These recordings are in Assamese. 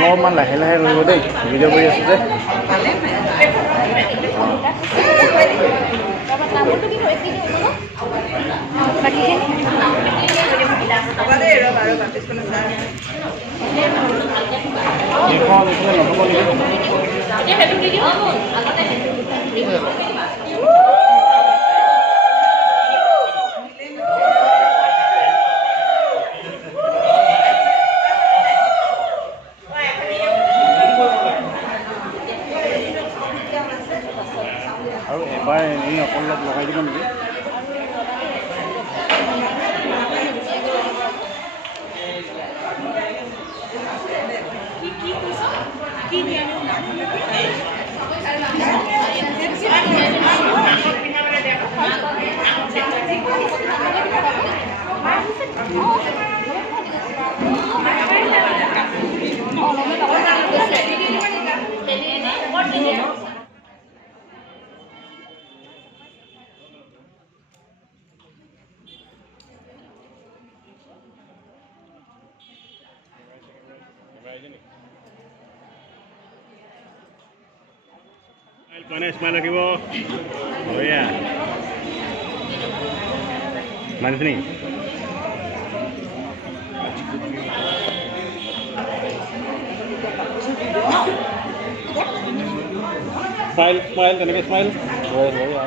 অলপমান লাহে লাহে ৰহিব দেই ভিডিঅ' কৰি আছো যে আৰু এবাৰ এনেই অকল লগাই দিব নেকি Smile lagi bo. Oh ya. Mana sini? Smile, tenang smile. Oh ya.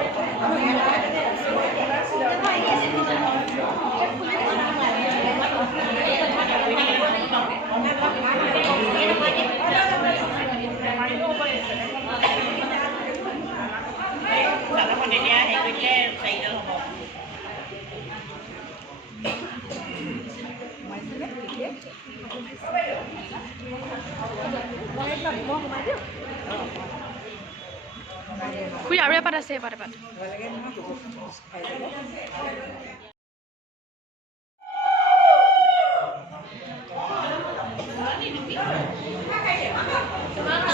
Kuy আৰু এপাত আছে এপাত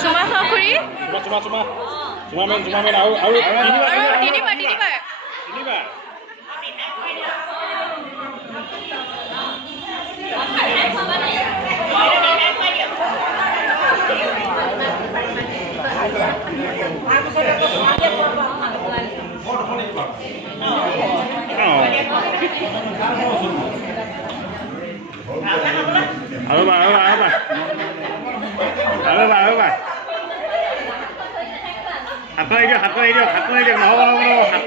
Cuma Khuri Cuma main au ini Pak Apa? Hatu ini dia, no.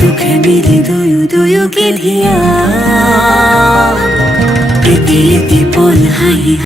दुखे मेरी दुयु के धिया इति पोल हाई